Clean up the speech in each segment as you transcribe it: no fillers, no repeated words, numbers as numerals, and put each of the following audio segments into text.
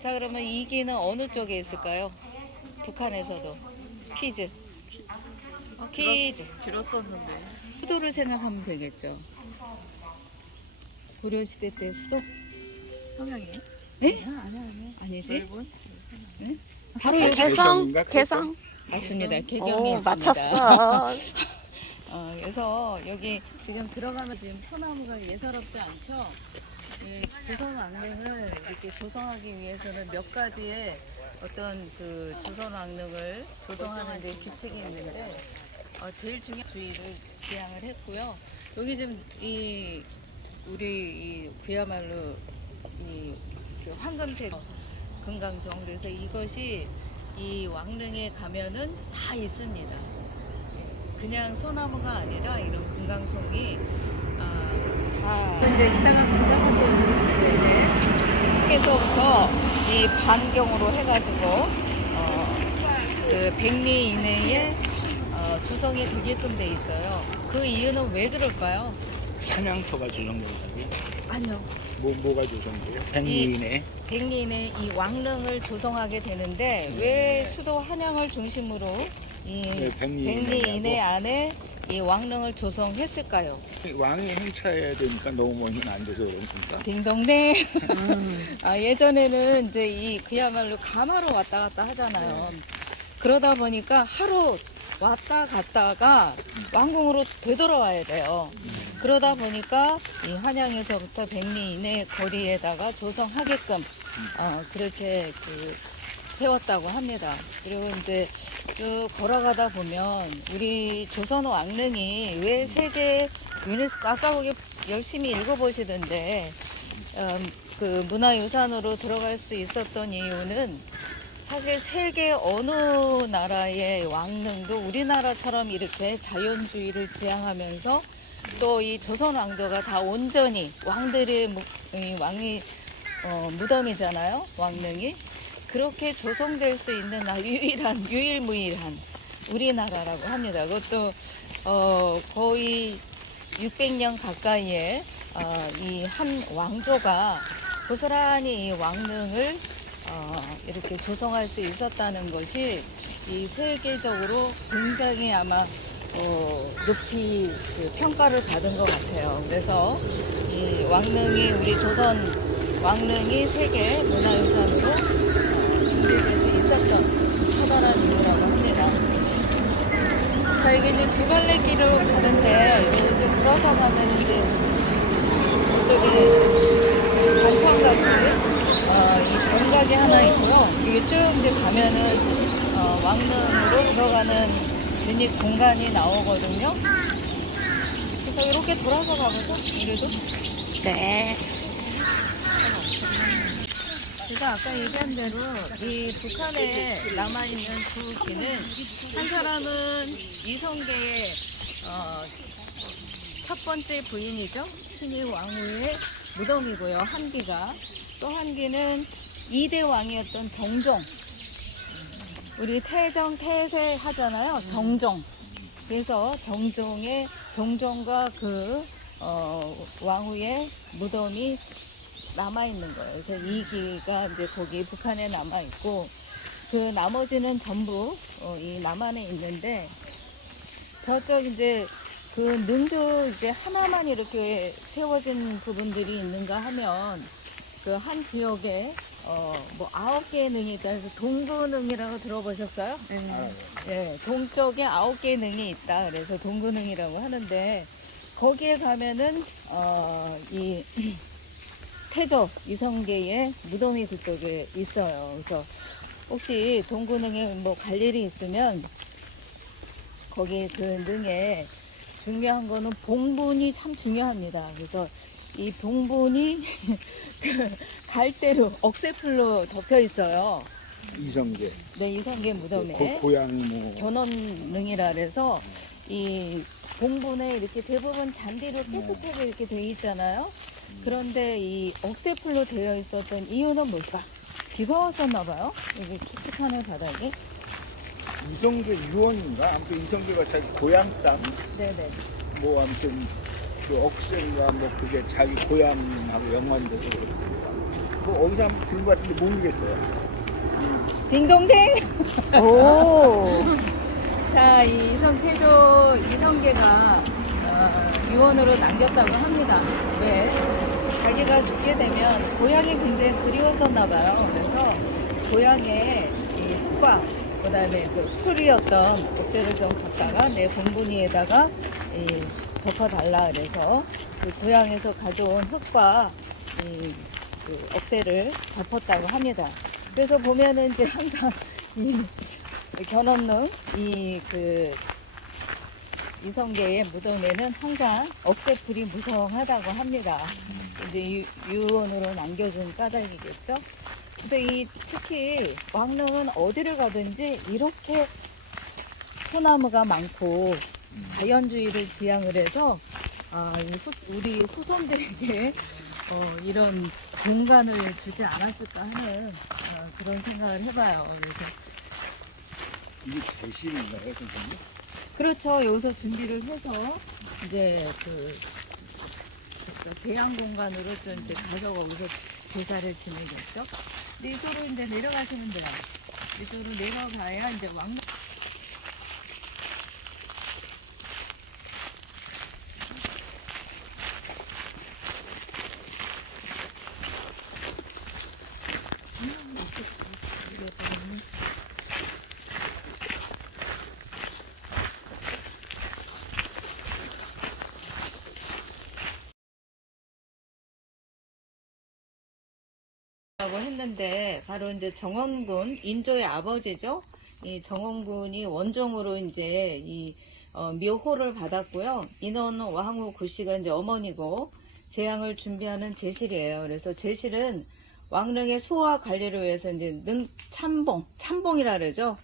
자, 그러면 이기는 어느 쪽에 있을까요? 북한에서도. 퀴즈. 퀴즈. 들었었는데. 수도를 생각하면 되겠죠. 고려시대 때 수도? 평양이에요? 에? 아니야. 아니지? 일본? 네? 바로 여기 개성. 맞습니다. 개경이 오, 있습니다. 맞췄어. 그래서 여기 지금 들어가면 지금 소나무가 예사롭지 않죠? 이 조선 왕릉을 이렇게 조성하기 위해서는 몇 가지의 어떤 그 조선 왕릉을 조성하는 데 규칙이 있는데 제일 중요한 주의를 지향을 했고요. 여기 지금 우리 그야말로 그 황금색 금강정, 그래서 이것이 이 왕릉에 가면은 다 있습니다. 그냥 소나무가 아니라 이런 금강송이 다 이제 이따가 에서부터 이 반경으로 해가지고 그 백리 이내에 조성이 되게끔 돼 있어요. 그 이유는 왜 그럴까요? 사냥터가 조성된다고요? 아니요. 뭐가 조성돼요? 백리인에? 백리인의 이 왕릉을 조성하게 되는데 왜 수도 한양을 중심으로 이 백리인의 안에 이 왕릉을 조성했을까요? 왕이 행차해야 되니까 너무 멀면 안 돼서 그런 건가? 딩동댕. 예전에는 이제 그야말로 가마로 왔다 갔다 하잖아요. 그러다 보니까 하루 왔다 갔다가 왕궁으로 되돌아와야 돼요. 그러다 보니까 이 한양에서부터 백리 이내 거리에다가 조성하게끔 그렇게 세웠다고 합니다. 그리고 이제 쭉 걸어가다 보면 우리 조선 왕릉이 왜 세계 유네스코, 아까 거기 열심히 읽어보시던데 그 문화유산으로 들어갈 수 있었던 이유는 사실 세계 어느 나라의 왕릉도 우리나라처럼 이렇게 자연주의를 지향하면서 또 이 조선 왕조가 다 온전히 왕들의 왕이 무덤이잖아요. 왕릉이 그렇게 조성될 수 있는 유일무이한 우리나라라고 합니다. 그것도 거의 600년 가까이에 이 한 왕조가 고스란히 이 왕릉을 이렇게 조성할 수 있었다는 것이 이 세계적으로 굉장히 아마 높이 평가를 받은 것 같아요. 그래서 이 왕릉이 우리 조선 왕릉이 세계 문화유산으로 등재될 수 있었던 커다란 이유라고 합니다. 자, 이게 이제 두 갈래 길로 가는데 이렇게 돌아서 가면 이제 저쪽에 관창같이 이 정각이 하나 있고요. 이게 쭉 이제 가면은 왕릉으로 들어가는 진입 공간이 나오거든요. 그래서 이렇게 돌아서 가보죠. 우리도. 네. 제가 아까 얘기한 대로 이 북한에 남아있는 두 기는 한 사람은 이성계의 첫 번째 부인이죠. 신이 왕후의 무덤이고요. 한 기가. 또 한 기는 2대 왕이었던 정종. 우리 태정, 태세 하잖아요. 정종. 그래서 정종과 그 왕후의 무덤이 남아있는 거예요. 그래서 이 기가 이제 거기 북한에 남아있고, 그 나머지는 전부 이 남한에 있는데, 저쪽 이제 그 능도 이제 하나만 이렇게 세워진 부분들이 있는가 하면, 그 한 지역에 뭐 9개의 능이 있다 해서 동구능이라고 들어보셨어요? 네, 동쪽에 9개의 능이 있다. 그래서 동구능이라고 하는데, 거기에 가면은 이 태조 이성계의 무덤이 그쪽에 있어요. 그래서 혹시 동구능에 뭐 갈 일이 있으면 거기 그 능에 중요한 거는 봉분이 참 중요합니다. 그래서 이 봉분이 그 갈대로 억새풀로 덮여 있어요. 이성계. 네, 이성계 무덤에 고향이 뭐 견원능이라 그래서 이 봉분에 이렇게 대부분 잔디로 깨끗하게 이렇게 돼 있잖아요. 그런데 이 억새풀로 되어 있었던 이유는 뭘까? 비가 왔었나 봐요. 여기 촉촉하네 바닥이. 이성계 유언인가? 아무튼 이성계가 자기 고향 땅 네네. 뭐 아무튼 그 억센가 뭐 그게 자기 고향하고 연관돼서 그 어디서 한번 들은 것 같은데 모르겠어요. 딩동댕. 오. 자, 이 이성태조 이성계가 유언으로 남겼다고 합니다. 왜? 자기가 죽게 되면 고향이 굉장히 그리웠었나 봐요. 그래서 고향에 이 흙과 그다음에 그 풀이었던 옥새를 좀 갖다가 내 봉분이에다가 이 덮어달라 그래서 그 고향에서 가져온 흙과 그 억새를 덮었다고 합니다. 그래서 보면은 이제 항상 이 견없는 이성계의 무덤에는 항상 억새풀이 무성하다고 합니다. 이제 유언으로 남겨준 까닭이겠죠. 그래서 특히 왕릉은 어디를 가든지 이렇게 소나무가 많고 자연주의를 지향을 해서 우리 후손들에게 이런 공간을 주지 않았을까 하는 그런 생각을 해봐요. 그래서 이게 제실인가요, 선생님? 그렇죠. 여기서 준비를 해서 이제 제한 공간으로 좀 이제 가서 거기서 제사를 지내겠죠. 근데 이쪽으로 이제 내려가시면 돼요. 이쪽으로 내려가야 이제 라고 했는데 바로 이제 정원군 인조의 아버지죠. 이 정원군이 원종으로 이제 묘호를 받았고요. 인원 왕후 구씨가 이제 어머니고 재앙을 준비하는 제실이에요. 그래서 제실은 왕릉의 소화 관리를 위해서 이제 참봉이라 그러죠.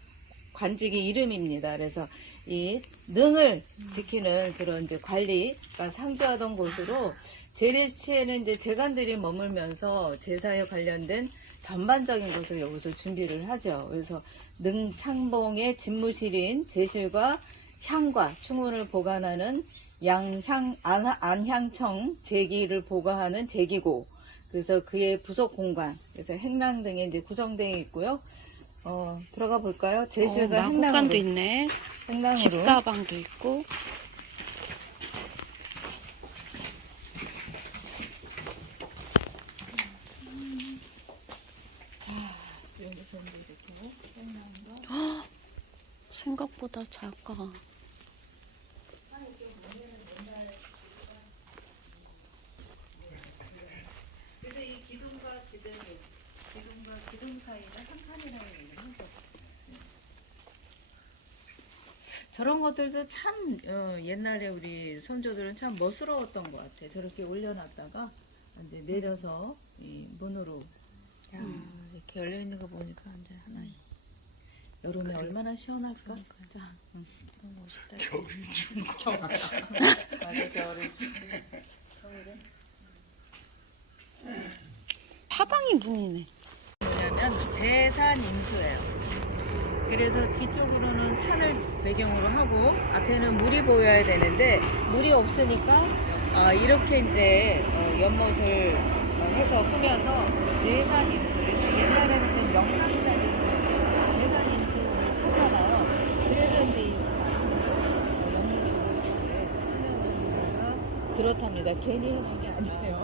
관직이 이름입니다. 그래서 이 능을 지키는 그런 이제 관리가 상주하던 곳으로 제리치에는 이제 재간들이 머물면서 제사에 관련된 전반적인 것을 여기서 준비를 하죠. 그래서 능창봉의 집무실인 제실과 향과 충운을 보관하는 안향청 제기를 보관하는 제기고, 그래서 그의 부속 공간, 그래서 행랑 등이 이제 구성되어 있고요. 들어가 볼까요? 제실과 마구간도 행랑으로. 있네. 행랑으로. 집사방도 있고. 여기서 이제 이렇게 행랑과. 생각보다 작아. 그래서 이 기둥과 기둥 사이는 한 칸이라고 얘기를 하죠. 저런 것들도 참 옛날에 우리 선조들은 참 멋스러웠던 것 같아. 저렇게 올려놨다가 이제 내려서 이 문으로 이렇게 열려 있는 거 보니까 완전 하나. 여름에 얼마나 시원할까? 진짜 너무 멋있다. 겨울이 춥고. 맞아, 겨울에 겨울에 사방이 문이네. 뭐냐면 대산 임수예요. 그래서 뒤쪽으로는 산을 배경으로 하고 앞에는 물이 보여야 되는데 물이 없으니까 이렇게 이제 연못을 해서 꾸며서 대산 임수. 그래서 옛날에 그때 명랑자리 대산 임수를 찾잖아요. 그래서 이제 연못이 보이는데 그렇답니다. 괜히 해본 게 아니에요.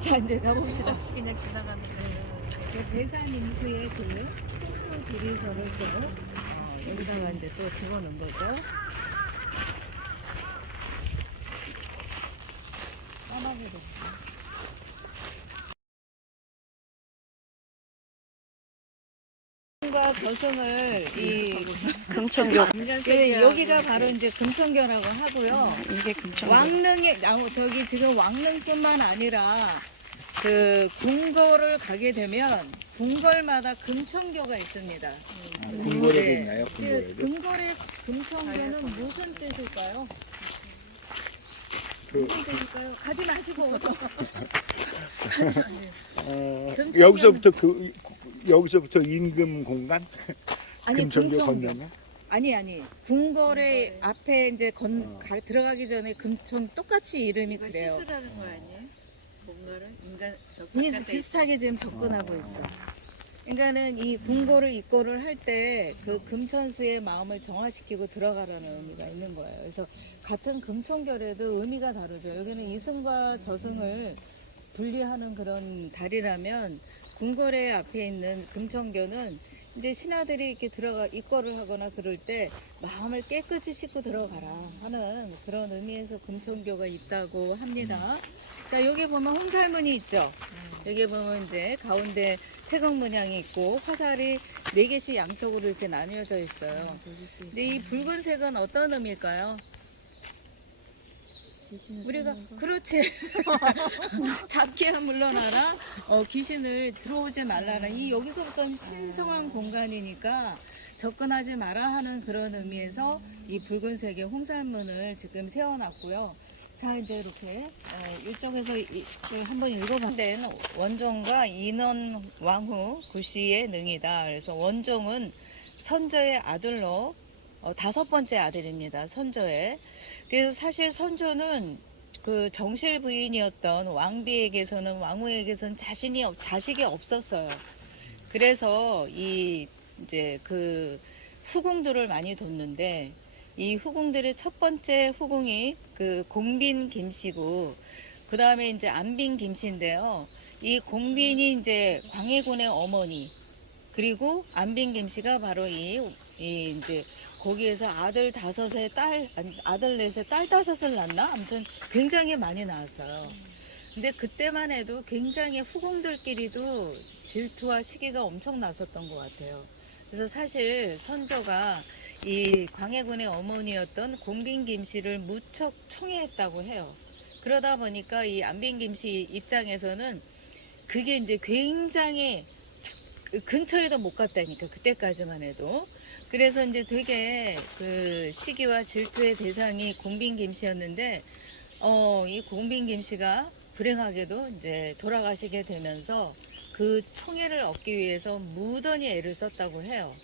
자, 이제 가봅시다. 없이 그냥 지나가는데. 대산 임수의 지리서를 또 여기다가 이제 또 집어넣은 거죠. 까마귀도. 과 저승을 금천교. 여기가 바로 이제 금천교라고 하고요. 이게 금천교. 저기 지금 왕릉뿐만 아니라 그 궁궐을 가게 되면 궁궐마다 금천교가 있습니다. 궁궐에도 네. 있나요? 그 궁궐에도? 궁궐의 금천교는 무슨 뜻일까요? 무슨 뜻일까요? 가지 마시고. 여기서부터 여기서부터 임금 공간? 아니, 금천교 금천교. 건너면? 아니 궁궐의 앞에 이제 들어가기 전에 금총 똑같이 이름이 이거 그래요. 시술하는 거 아니에요? 뭔가를 인간 저 비슷하게 지금 접근하고 있어. 그러니까는 이 궁궐을 입고를 할 때 그 금천수의 마음을 정화시키고 들어가라는 의미가 있는 거예요. 그래서 같은 금천결에도 의미가 다르죠. 여기는 이승과 저승을 분리하는 그런 달이라면 궁궐의 앞에 있는 금천교는 이제 신하들이 이렇게 입고를 하거나 그럴 때 마음을 깨끗이 씻고 들어가라 하는 그런 의미에서 금천교가 있다고 합니다. 자, 여기 보면 홍살문이 있죠. 여기 보면 이제 가운데 태극 문양이 있고 화살이 4개씩 양쪽으로 이렇게 나뉘어져 있어요. 근데 이 붉은색은 어떤 의미일까요? 우리가 그렇지. 잡기야 물러나라. 귀신을 들어오지 말라는 이 여기서부터는 신성한 공간이니까 접근하지 마라 하는 그런 의미에서 이 붉은색의 홍살문을 지금 세워놨고요. 자, 이제 이렇게 이쪽에서 한번 읽어봤는데 원종과 인원 왕후 구시의 능이다. 그래서 원종은 선조의 아들로 5번째 아들입니다. 선조의. 그래서 사실 선조는 그 정실 부인이었던 왕비에게서는 왕후에게서는 자식이 없었어요. 그래서 이제 그 후궁들을 많이 뒀는데 이 후궁들의 첫 번째 후궁이 그 공빈 김씨고 그 다음에 이제 안빈 김씨인데요. 이 공빈이 이제 광해군의 어머니 그리고 안빈 김씨가 바로 이제 거기에서 아들 5에 아들 4에 딸 5을 낳나? 아무튼 굉장히 많이 낳았어요. 근데 그때만 해도 굉장히 후궁들끼리도 질투와 시기가 엄청 났었던 것 같아요. 그래서 사실 선조가 이 광해군의 어머니였던 공빈 김씨를 무척 총애했다고 해요. 그러다 보니까 이 안빈 김씨 입장에서는 그게 이제 굉장히 근처에도 못 갔다니까 그때까지만 해도. 그래서 이제 되게 그 시기와 질투의 대상이 공빈 김씨였는데 이 공빈 김씨가 불행하게도 이제 돌아가시게 되면서 그 총애를 얻기 위해서 무던히 애를 썼다고 해요.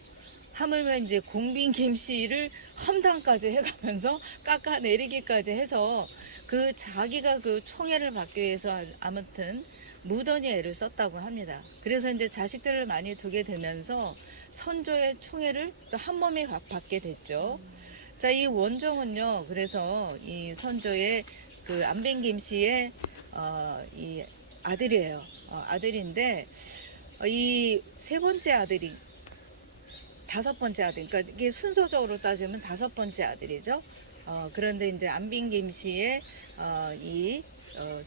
하물며 이제 공빈 김씨를 험담까지 해가면서 깎아내리기까지 해서 그 자기가 그 총애를 받기 위해서 아무튼 무던히 애를 썼다고 합니다. 그래서 이제 자식들을 많이 두게 되면서 선조의 총애를 또 한 몸에 받게 됐죠. 자, 이 원종은요, 그래서 이 선조의 그 안빈 김씨의 이 아들이에요. 아들인데 이 3번째 아들이 5번째 아들, 그러니까 이게 순서적으로 따지면 5번째 아들이죠. 그런데 이제 안빈 김씨의 이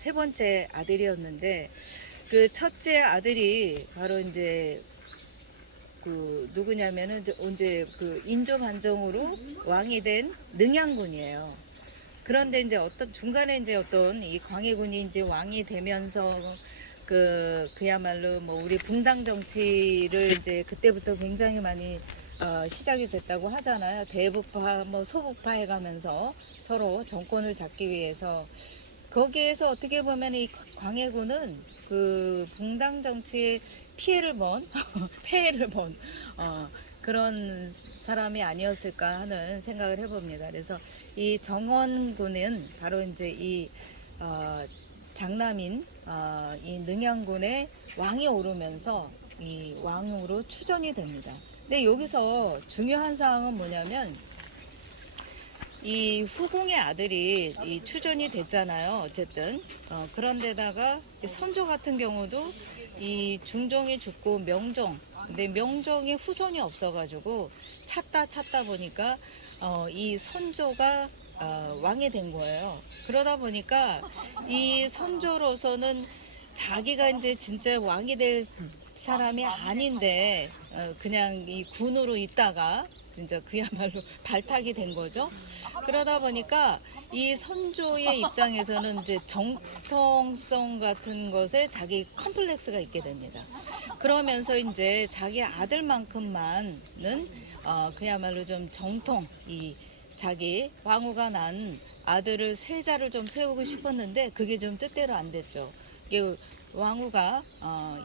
3번째 아들이었는데 그 첫째 아들이 바로 이제 그 누구냐면은 이제 그 인조 반정으로 왕이 된 능양군이에요. 그런데 이제 중간에 이제 이 광해군이 이제 왕이 되면서 그야말로 뭐 우리 붕당 정치를 이제 그때부터 굉장히 많이 시작이 됐다고 하잖아요. 대북파 뭐 소북파 해가면서 서로 정권을 잡기 위해서 거기에서 어떻게 보면 이 광해군은 그 붕당 정치의 폐해를 본 그런 사람이 아니었을까 하는 생각을 해봅니다. 그래서 이 정원군은 바로 이제 이 장남인 이 능양군의 왕이 오르면서 이 왕으로 추전이 됩니다. 근데 여기서 중요한 사항은 뭐냐면 이 후궁의 아들이 이 추전이 됐잖아요. 어쨌든 그런데다가 선조 같은 경우도 이 중종이 죽고 근데 명종이 후손이 없어가지고 찾다 보니까 이 선조가 왕이 된 거예요. 그러다 보니까 이 선조로서는 자기가 이제 진짜 왕이 될 사람이 아닌데 그냥 이 군으로 있다가 진짜 그야말로 발탁이 된 거죠. 그러다 보니까 이 선조의 입장에서는 이제 정통성 같은 것에 자기 컴플렉스가 있게 됩니다. 그러면서 이제 자기 아들만큼만은 그야말로 좀 정통, 이 자기 왕후가 난 아들을 세자를 좀 세우고 싶었는데 그게 좀 뜻대로 안 됐죠. 이게 왕후가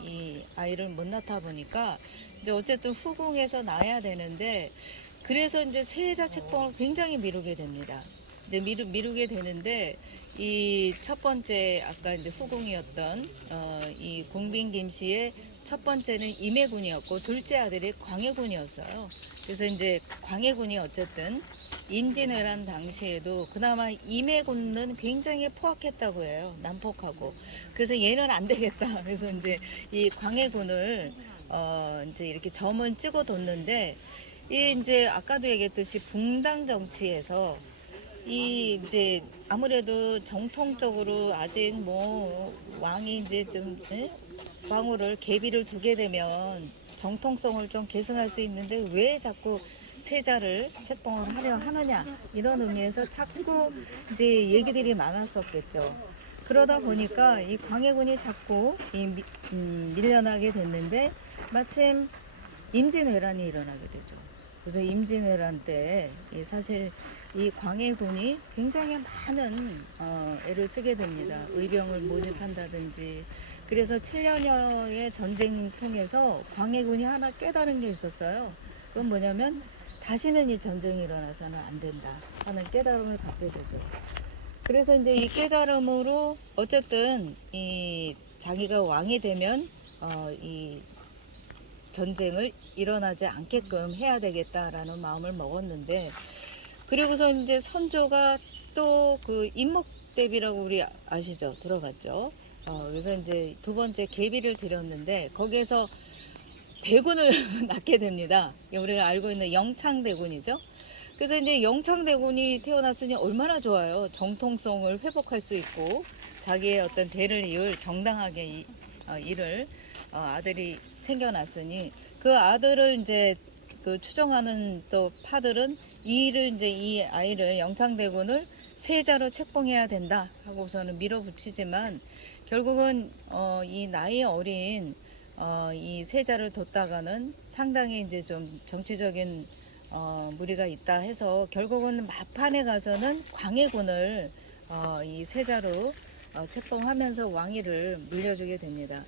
이 아이를 못 낳다 보니까 이제 어쨌든 후궁에서 낳아야 되는데 그래서 이제 세자 책봉을 굉장히 미루게 됩니다. 이제 미루게 되는데 이 첫 번째 아까 이제 후궁이었던 이 공빈 김씨의 첫 번째는 임해군이었고 둘째 아들이 광해군이었어요. 그래서 이제 광해군이 어쨌든 임진왜란 당시에도 그나마 임해군은 굉장히 포악했다고 해요. 난폭하고. 그래서 얘는 안 되겠다. 그래서 이제 이 광해군을 이제 이렇게 점은 찍어뒀는데 이 이제 아까도 얘기했듯이 붕당 정치에서 이 이제 아무래도 정통적으로 아직 뭐 왕이 이제 좀 왕후를 계비를 두게 되면 정통성을 좀 계승할 수 있는데 왜 자꾸 세자를 책봉을 하려 하느냐 이런 의미에서 자꾸 이제 얘기들이 많았었겠죠. 그러다 보니까 이 광해군이 자꾸 밀려나게 됐는데 마침 임진왜란이 일어나게 되죠. 그래서 임진왜란 때 사실 이 광해군이 굉장히 많은 애를 쓰게 됩니다. 의병을 모집한다든지. 그래서 7년여의 전쟁 통해서 광해군이 하나 깨달은 게 있었어요. 그건 뭐냐면 다시는 이 전쟁이 일어나서는 안 된다 하는 깨달음을 갖게 되죠. 그래서 이제 이 깨달음으로 어쨌든 이 자기가 왕이 되면 이 전쟁을 일어나지 않게끔 해야 되겠다라는 마음을 먹었는데, 그리고서 이제 선조가 또 그 임목대비라고 우리 아시죠? 들어봤죠? 그래서 이제 두 번째 계비를 드렸는데 거기에서 대군을 낳게 됩니다. 우리가 알고 있는 영창대군이죠. 그래서 이제 영창대군이 태어났으니 얼마나 좋아요. 정통성을 회복할 수 있고 자기의 어떤 대를 이을 정당하게 일을 아들이 생겨났으니 그 아들을 이제 그 추정하는 또 파들은 이 아이를 영창대군을 세자로 책봉해야 된다 하고서는 밀어붙이지만 결국은 이 나이 어린 이 세자를 뒀다가는 상당히 이제 좀 정치적인 무리가 있다 해서 결국은 마판에 가서는 광해군을 이 세자로 책봉하면서 왕위를 물려주게 됩니다.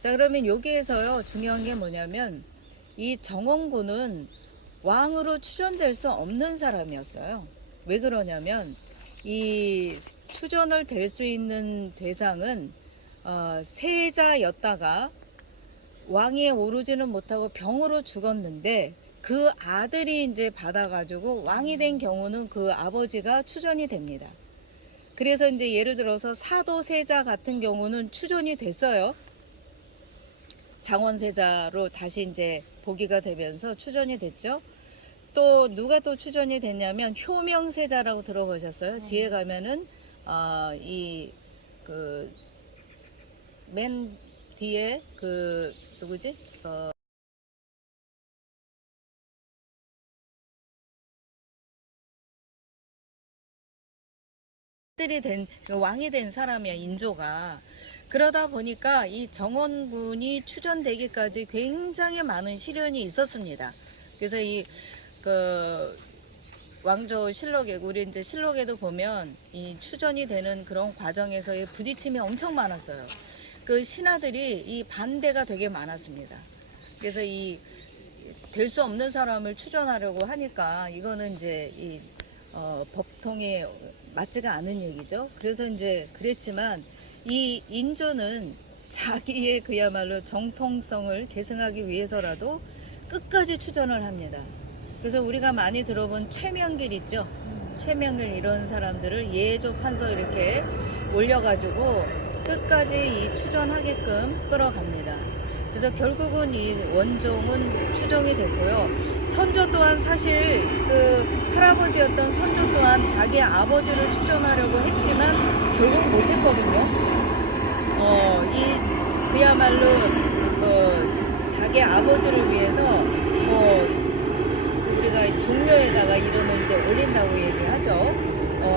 자, 그러면 여기에서요 중요한 게 뭐냐면 이 정원군은 왕으로 추전될 수 없는 사람이었어요. 왜 그러냐면 이 추전을 될 수 있는 대상은 세자였다가 왕위에 오르지는 못하고 병으로 죽었는데 그 아들이 이제 받아가지고 왕이 된 경우는 그 아버지가 추전이 됩니다. 그래서 이제 예를 들어서 사도세자 같은 경우는 추전이 됐어요. 장원세자로 다시 이제 복위가 되면서 추전이 됐죠. 또 누가 또 추전이 됐냐면 효명세자라고 들어보셨어요? 뒤에 가면은 이 그 맨 뒤에 그 누구지? 들이 된 왕이 된 사람이야, 인조가. 그러다 보니까 이 정원군이 추전되기까지 굉장히 많은 시련이 있었습니다. 그래서 이 그 왕조 실록에 우리 이제 실록에도 보면 이 추전이 되는 그런 과정에서의 부딪힘이 엄청 많았어요. 그 신하들이 이 반대가 되게 많았습니다. 그래서 이 될 수 없는 사람을 추전하려고 하니까 이거는 이제 이 법통에 맞지가 않은 얘기죠. 그래서 이제 그랬지만 이 인조는 자기의 그야말로 정통성을 계승하기 위해서라도 끝까지 추전을 합니다. 그래서 우리가 많이 들어본 최명길 있죠. 최명길 이런 사람들을 예조 판서 이렇게 올려가지고 끝까지 이 추전하게끔 끌어갑니다. 그래서 결국은 이 원종은 추정이 됐고요. 선조 또한 사실 그 할아버지였던 선조 또한 자기 아버지를 추전하려고 했지만 결국 못했거든요. 이 그야말로 자기 아버지를 위해서 우리가 종묘에다가 이름을 이제 올린다고 얘기하죠.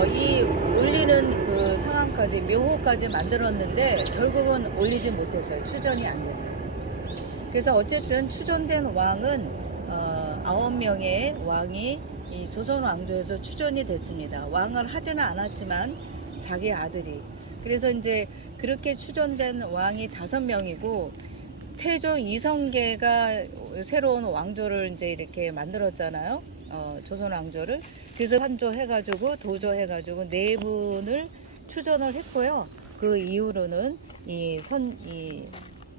이 올리는 그 상황까지 묘호까지 만들었는데 결국은 올리지 못했어요. 추전이 안 됐어요. 그래서 어쨌든 추전된 왕은 9명의 왕이 이 조선 왕조에서 추전이 됐습니다. 왕을 하지는 않았지만 자기 아들이. 그래서 이제 그렇게 추전된 왕이 5명이고 태조 이성계가 새로운 왕조를 이제 이렇게 만들었잖아요. 조선 왕조를. 그래서 환조해가지고 도조해가지고 네 분을 추전을 했고요. 그 이후로는 이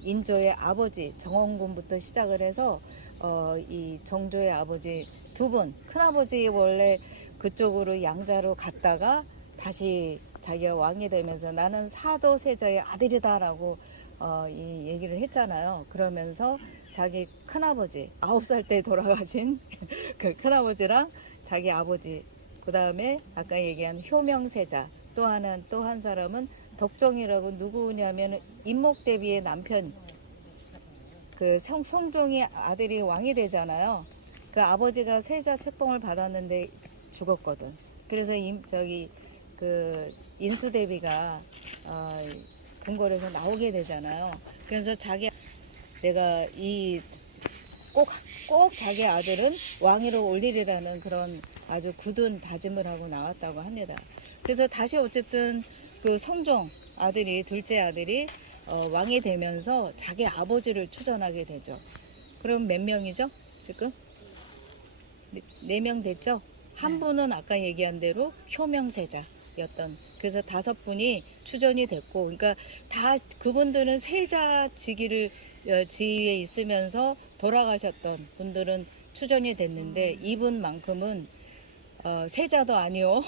인조의 아버지 정원군부터 시작을 해서 이 정조의 아버지 두 분, 큰아버지 원래 그쪽으로 양자로 갔다가 다시 자기가 왕이 되면서 나는 사도 세자의 아들이다라고 이 얘기를 했잖아요. 그러면서 자기 큰아버지 9살 때 돌아가신 그 큰아버지랑 자기 아버지, 그 다음에 아까 얘기한 효명세자, 또 한 사람은 덕종이라고 누구냐면 임목대비의 남편, 그 성종이 아들이 왕이 되잖아요. 그 아버지가 세자 책봉을 받았는데 죽었거든. 그래서 그 인수대비가 궁궐에서 나오게 되잖아요. 그래서 내가 꼭 자기 아들은 왕위로 올리리라는 그런 아주 굳은 다짐을 하고 나왔다고 합니다. 그래서 다시 어쨌든 그 성종 아들이, 둘째 아들이 왕이 되면서 자기 아버지를 추전하게 되죠. 그럼 몇 명이죠? 지금? 4명 됐죠? 한 분은 아까 얘기한 대로 효명세자였던, 그래서 5분이 추전이 됐고, 그러니까 다 그분들은 세자 지위에 있으면서 돌아가셨던 분들은 추전이 됐는데 이분만큼은 세자도 아니요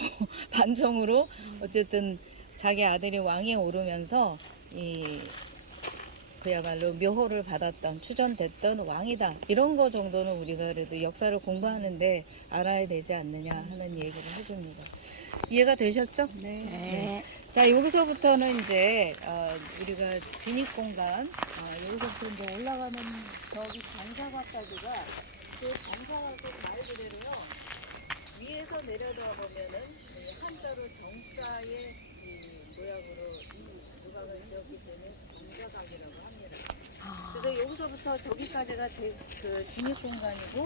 반정으로 어쨌든 자기 아들이 왕에 오르면서 그야말로 묘호를 받았던, 추전됐던 왕이다. 이런 거 정도는 우리가 그래도 역사를 공부하는데 알아야 되지 않느냐 하는 얘기를 해줍니다. 이해가 되셨죠? 네. 자, 여기서부터는 이제 우리가 진입공간, 여기서부터 이제 올라가는 저기 관사각까지가, 그 관사각의 말 그대로요, 위에서 내려다 보면은 한자로 정자의 이 모양으로 이 조각을 지었기 때문에 관사각이라고 합니다. 그래서 여기서부터 저기까지가 그 진입 공간이고,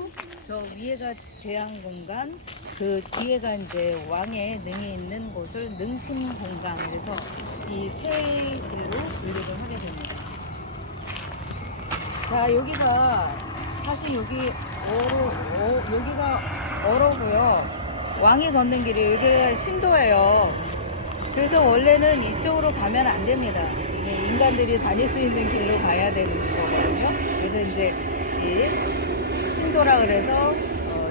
저 위에가 제한 공간, 그 뒤에가 이제 왕의 능이 있는 곳을 능침 공간. 그래서 이 세 개로 분류를 하게 됩니다. 자, 여기가 사실 여기가 어로고요. 왕이 걷는 길이 여기가 신도예요. 그래서 원래는 이쪽으로 가면 안 됩니다. 이게 인간들이 다닐 수 있는 길로 가야 되는 거거든요. 그래서 이제 이 신도라 그래서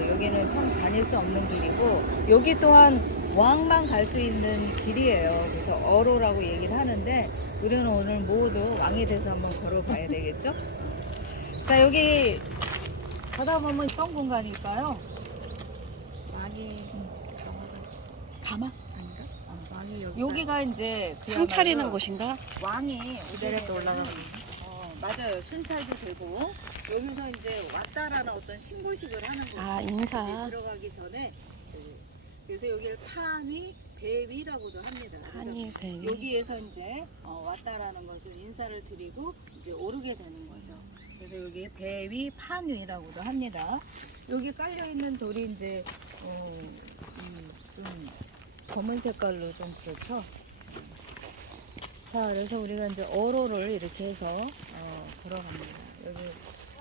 여기는 다닐 수 없는 길이고, 여기 또한 왕만 갈 수 있는 길이에요. 그래서 어로라고 얘기를 하는데, 우리는 오늘 모두 왕이 돼서 한번 걸어봐야 되겠죠? 자, 여기 가다 보면 어떤 공간일까요? 가마? 아닌가? 왕이 여기가 이제 상 차리는 그야말로 곳인가? 왕이 내렸다 올라가고. 맞아요. 순찰도 되고, 여기서 이제 왔다라는 어떤 신고식을 하는 거죠. 아, 인사. 들어가기 전에. 그래서 여기를 판위, 배위라고도 합니다. 그래서 한이 배. 여기에서 이제 왔다라는 것을 인사를 드리고 이제 오르게 되는 거죠. 그래서 여기 배위, 판위라고도 합니다. 여기 깔려 있는 돌이 이제 좀 검은 색깔로 좀 그렇죠. 자, 그래서 우리가 이제 어로를 이렇게 해서 걸어갑니다. 여기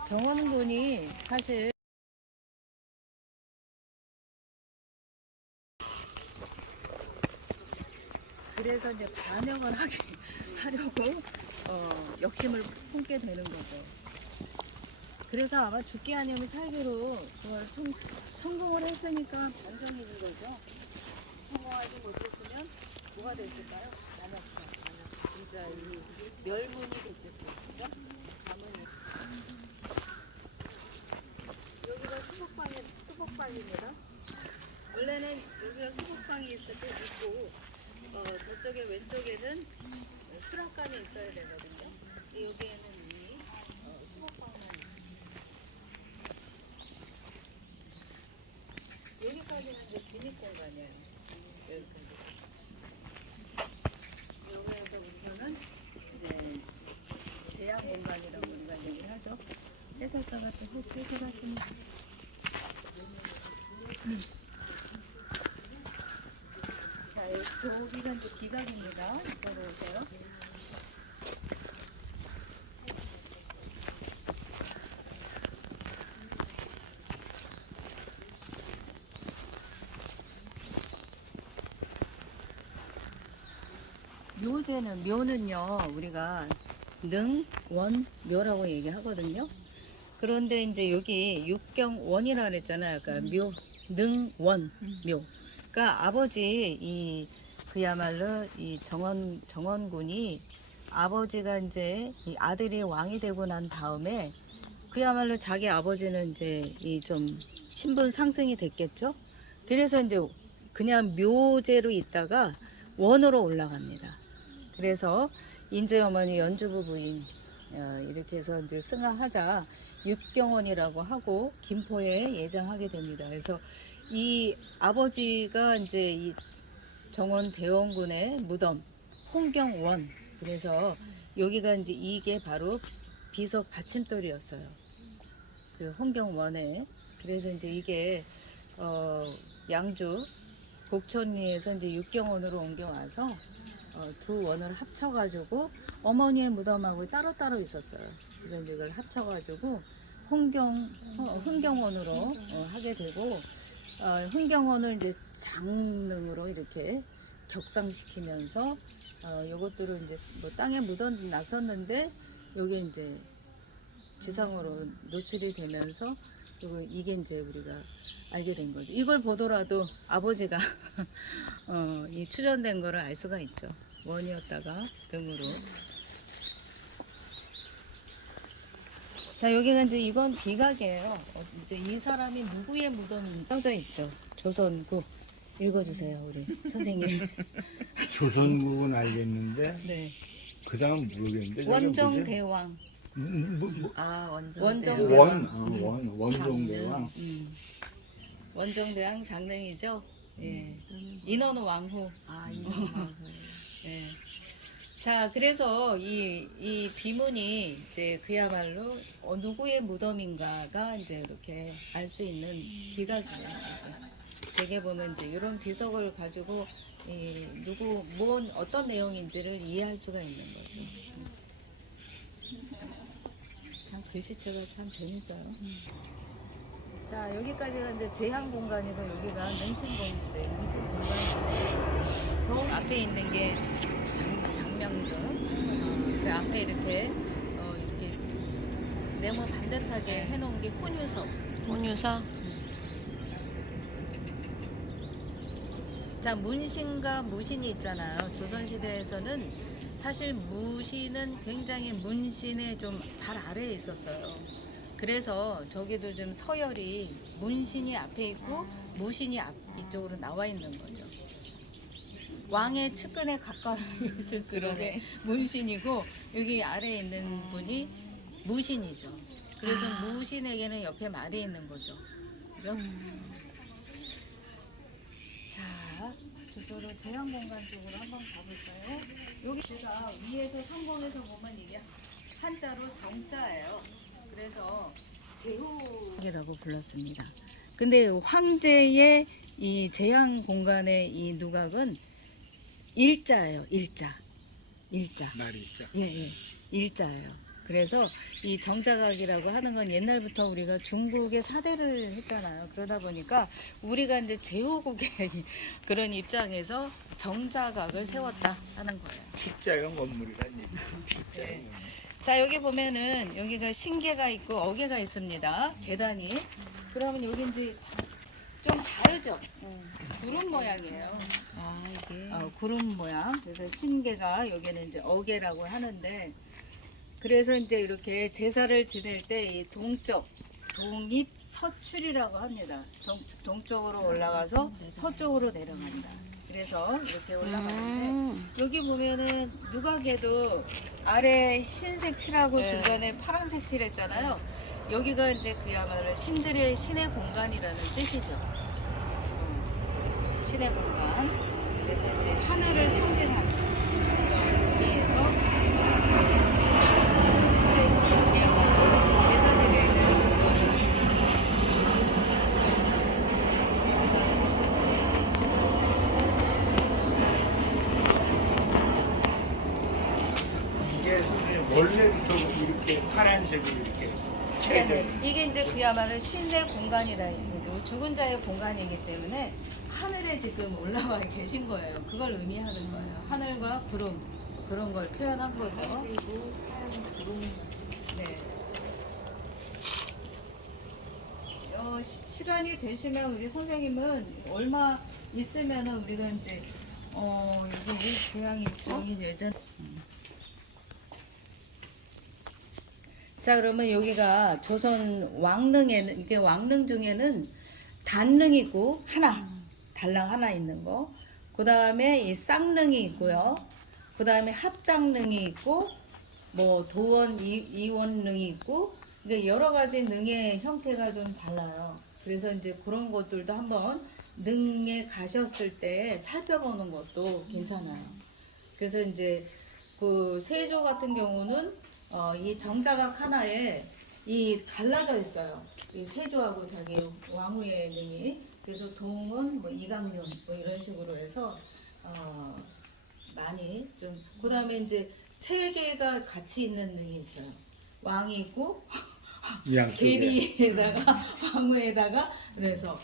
정원군이 사실 그래서 이제 반영을 하려고 욕심을 품게 되는 거죠. 그래서 아마 죽기 아니면 살기로 그걸 성공을 했으니까 반성인 거죠. 성공하지 못했으면 뭐가 됐을까요? 반역자. 진짜 이 멸문이 됐겠죠. 그죠? 가문이. 여기가 수복방입니다. 원래는 여기가 수복방이 있고, 저쪽에 왼쪽에는 수락관이 있어야 되거든요. 여기에는 이 수복방만 있어요. 여기까지는 이제 진입 공간이에요. 여기까지. 여기에서부터는 이제 제한 공간이라고 우리가 얘기를 하죠. 해설사가 또 해설하시는. 자, 여기가 이제 기각입니다. 이쪽으로 오세요. 묘는요, 우리가 능, 원, 묘라고 얘기하거든요. 그런데 이제 여기 육경원이라 그랬잖아요. 그러니까 묘, 능, 원, 묘. 그러니까 아버지 그야말로 이 정원군이 아버지가 이제 이 아들이 왕이 되고 난 다음에 그야말로 자기 아버지는 이제 이 좀 신분 상승이 됐겠죠. 그래서 이제 그냥 묘제로 있다가 원으로 올라갑니다. 그래서 인조의 어머니 연주부 부인 이렇게 해서 이제 승하하자 육경원이라고 하고 김포에 예장하게 됩니다. 그래서 이 아버지가 이제 이 정원 대원군의 무덤 홍경원, 그래서 여기가 이제 이게 바로 비석 받침돌이었어요. 그 홍경원에. 그래서 이제 이게 양주 곡천리에서 이제 육경원으로 옮겨와서 두 원을 합쳐가지고 어머니의 무덤하고 따로따로 있었어요. 그래서 이제 이걸 합쳐가지고 흥경원으로 하게 되고, 흥경원을 이제 장릉으로 이렇게 격상시키면서 요것들은 이제 뭐 땅에 묻어 놨었는데 요게 이제 지상으로 노출이 되면서 이게 이제 우리가 알게 된 거죠. 이걸 보더라도 아버지가 이 출연된 거를 알 수가 있죠. 원이었다가 등으로. 자, 여기가 이제 이건 비각이에요. 이제 이 사람이 누구의 무덤인지 써져 있죠. 조선국. 읽어주세요, 우리 선생님. 조선국은 알겠는데 네. 그 다음 모르겠는데. 원정대왕. 아, 원정대왕. 원정대왕. 원정대왕 장릉이죠. 예. 인원 왕후. 아, 이거 예. 자, 그래서 이 비문이 이제 그야말로 누구의 무덤인가가 이제 이렇게 알 수 있는 비각이에요. 대개 보면 이제 이런 비석을 가지고 뭔 어떤 내용인지를 이해할 수가 있는 거죠. 참 글씨체가 참 재밌어요. 자, 여기까지가 이제 제한 공간이고 여기가 능층 공간인데 저 앞에 있는 게 장명등. 그 앞에 이렇게 네모 반듯하게 해놓은 게 혼유석. 온유사. 자, 문신과 무신이 있잖아요. 조선시대에서는 사실 무신은 굉장히 문신의 좀 발 아래에 있었어요. 그래서 저기도 좀 서열이 문신이 앞에 있고 무신이 이쪽으로 나와 있는 거죠. 왕의 측근에 가까이 있을수록 문신이고 여기 아래에 있는 분이 무신이죠. 그래서 무신에게는 옆에 말이 있는 거죠. 그죠? 자, 저쪽으로 제한공간 쪽으로 한번 가볼까요? 여기 제가 위에서 성공에서 보면 이게 한자로 정자예요. 그래서 제후이라고 불렀습니다. 근데 황제의 이 제한공간의 이 누각은 일자예요. 일자. 말이 있죠. 예. 일자예요. 그래서 이 정자각이라고 하는 건 옛날부터 우리가 중국의 사대를 했잖아요. 그러다 보니까 우리가 이제 제후국의 그런 입장에서 정자각을 세웠다 하는 거예요. 핍자가 건물이란 얘기. 네. 자, 여기 보면은 여기가 신계가 있고 어계가 있습니다. 계단이. 그러면 여기 이제 좀 다르죠. 구름 모양이에요. 아, 이게 구름 모양. 그래서 신계가 여기는 이제 어계라고 하는데, 그래서 이제 이렇게 제사를 지낼 때 이 동쪽, 동입 서출이라고 합니다. 동쪽으로 올라가서 서쪽으로 내려간다. 그래서 이렇게 올라가는데 여기 보면은 누각에도 아래 흰색 칠하고 중간에 파란색 칠했잖아요. 여기가 이제 그야말로 신의 공간이라는 뜻이죠. 신의 공간. 그래서 이제 하늘을 상징하는 의미에서 제사 지내는 이게 원래부터 이렇게 파란색으로 이렇게 이게 이제 그야말로 신의 공간이라는 거죠. 죽은 자의 공간이기 때문에 하늘에 지금 올라와 계신 거예요. 그걸 의미하는 거예요. 하늘과 구름. 그런 걸 표현한 거죠. 네. 시간이 되시면 우리 선생님은 얼마 있으면은 우리가 이제 이게 우리 고향 입장이 예전. 자, 그러면 여기가 조선 왕릉에는, 이게 왕릉 중에는 단릉이 있고 달랑 하나 있는 거. 그 다음에 이 쌍릉이 있고요. 그 다음에 합장릉이 있고, 뭐 도원 이원릉이 있고, 그러니까 여러 가지 능의 형태가 좀 달라요. 그래서 이제 그런 것들도 한번 능에 가셨을 때 살펴보는 것도 괜찮아요. 그래서 이제 그 세조 같은 경우는 이 정자각 하나에 이 갈라져 있어요. 이 세조하고 자기 왕후의 능이. 그래서 동은 뭐 이강륜 뭐 이런 식으로 해서 많이 좀. 그다음에 이제 세 개가 같이 있는 능이 있어요. 왕이 있고 계비에다가 왕후에다가 그래서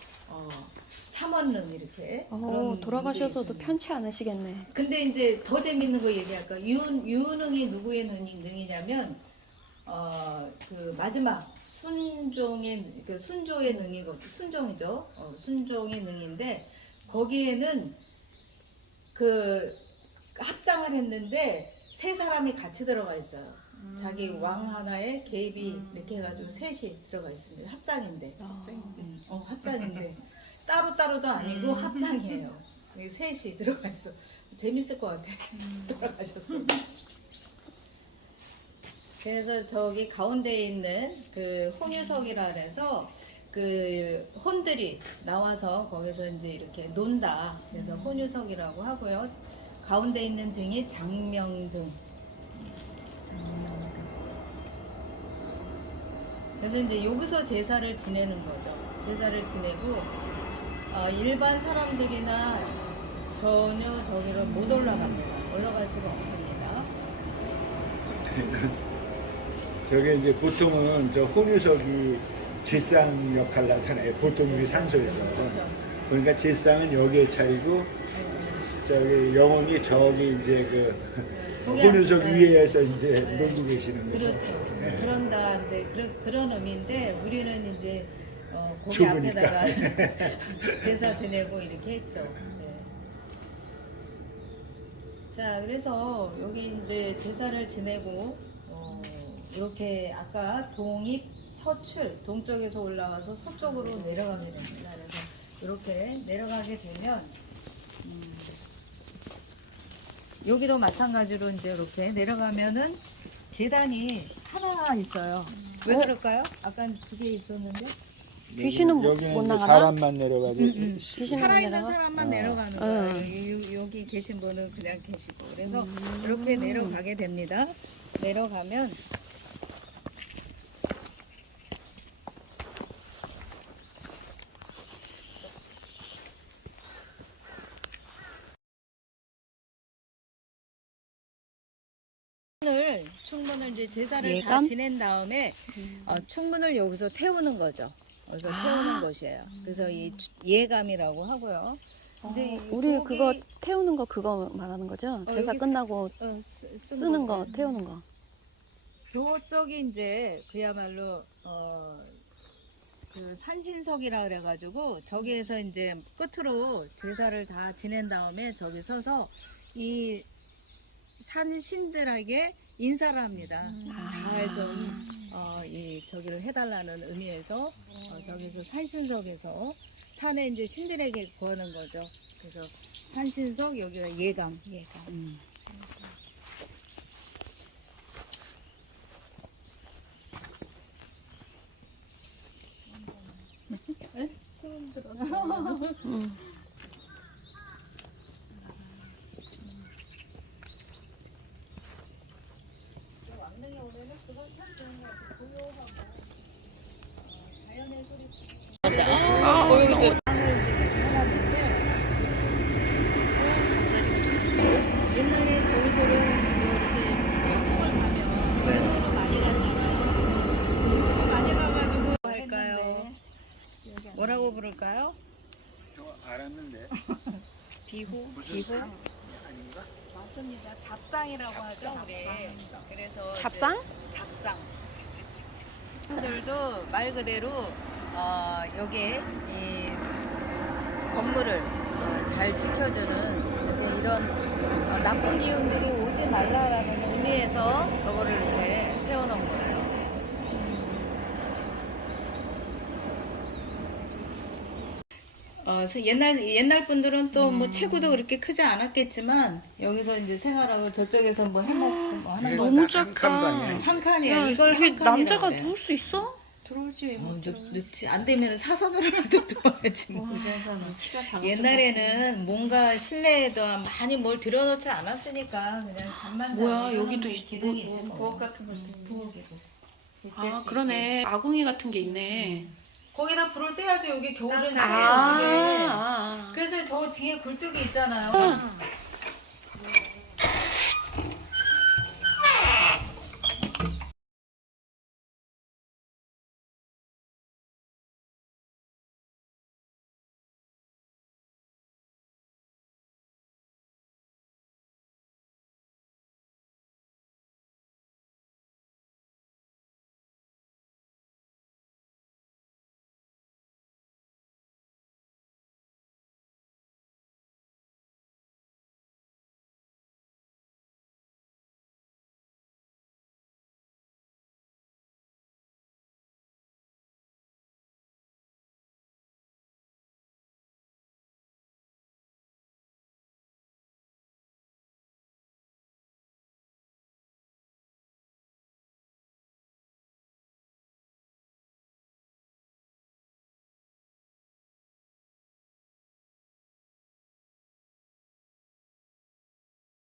삼원능 이렇게. 그런 돌아가셔서도 능이 편치 않으시겠네. 근데 이제 더 재밌는 거 얘기할까? 유능이 누구의 능이냐면 그 마지막 순종의 그 순조의 능이고 순종이죠. 순종의 능인데 거기에는 그 합장을 했는데 세 사람이 같이 들어가 있어요. 자기 왕 하나에 계비 이렇게 해가지고 셋이 들어가 있습니다. 합장인데. 합장인데 따로따로도 아니고 합장이에요. 여기 셋이 들어가 있어. 재밌을 것 같아. 돌아가셨어. 그래서 저기 가운데에 있는 그 혼유석이라 그래서 그 혼들이 나와서 거기서 이제 이렇게 논다. 그래서 혼유석이라고 하고요. 가운데 있는 등이 장명등. 그래서 이제 여기서 제사를 지내는 거죠. 제사를 지내고 일반 사람들이나 전혀 저기로 못 올라갑니다. 올라갈 수가 없습니다. 저게 이제 보통은 저 혼유석이 제상 역할을 하잖아요. 보통 우리 산소에서. 그렇죠. 그러니까 제상은 여기에 차리고 저기 영혼이 저기 이제 그 혼유석 위에서 이제 놀고 계시는 거죠. 그렇죠. 네. 그런다 이제 그런 의미인데 우리는 이제 거기 좁으니까. 앞에다가 제사 지내고 이렇게 했죠. 네. 자, 그래서 여기 이제 제사를 지내고 이렇게 아까 동입 서출 동쪽에서 올라와서 서쪽으로 내려가게 됩니다. 그래서 이렇게 내려가게 되면 여기도 마찬가지로 이제 이렇게 내려가면은 계단이 하나 있어요. 왜 그럴까요? 아까 두 개 있었는데 귀신은 못 여기는 이제 나가나? 사람만 내려가고 귀신은 못 살아있는 내려가? 사람만 내려가는 거예요. 여기 계신 분은 그냥 계시고 그래서 이렇게 내려가게 됩니다. 내려가면 충문을 이제 제사를 다 예감? 지낸 다음에 충문을 여기서 태우는 거죠. 여기서 태우는 것이에요. 그래서 이 예감이라고 하고요. 근데 우리 거기, 그거 태우는 거 그거 말하는 거죠? 제사 여기 끝나고 쓰는 거, 태우는 거. 저쪽이 이제 그야말로 그 산신석이라 그래가지고 저기에서 이제 끝으로 제사를 다 지낸 다음에 저기 서서 이 산신들에게 인사를 합니다. 잘 좀 이 저기를 해달라는 의미에서 저기서 산신석에서 산에 이제 신들에게 구하는 거죠. 그래서 산신석 여기가 예감. 처음 들었어. 왕릉에 오면은 그건 참 좋은 것 같아요. 고요하고 자연의 소리. 여기도. 옛날에 저희들은 이렇게 서쪽을 가면 능으로 많이 갔잖아요. 능으로 많이 가가지고 할까요? 뭐라고 부를까요? 저 알았는데 비호? 무슨 산? 맞습니다. 잡상이라고 하죠, 우리. 그래서 잡상? 이제 잡상. 분들도 말 그대로 여기에 이 건물을 잘 지켜주는 이렇게 이런 나쁜 기운들이 오지 말라라는 의미에서 저거를 이렇게 세워놓은 거예요. 옛날 분들은 또 뭐 체구도 그렇게 크지 않았겠지만 여기서 이제 생활하고 저쪽에서 뭐 해먹고 뭐 하는 거 너무 한 작다. 칸방이야. 한 칸이야. 야, 이걸 이게 한 칸이라고 남자가 그래. 누울 수 있어? 들어오지. 늙지 안 되면 사선으로라도 도와야지. 뭐. 키가 작아서. 옛날에는 뭔가 실내에도 많이 뭘 들여놓지 않았으니까 그냥 잠만 뭐야, 자는 여기도 하는 기능이지 뭐. 부엌 같은 것도 부엌이고. 아, 그러네. 아궁이 같은 게 있네. 거기다 불을 떼야죠. 여기 겨울엔 아, 어떻게? 아, 그래서 저 뒤에 굴뚝이 있잖아요.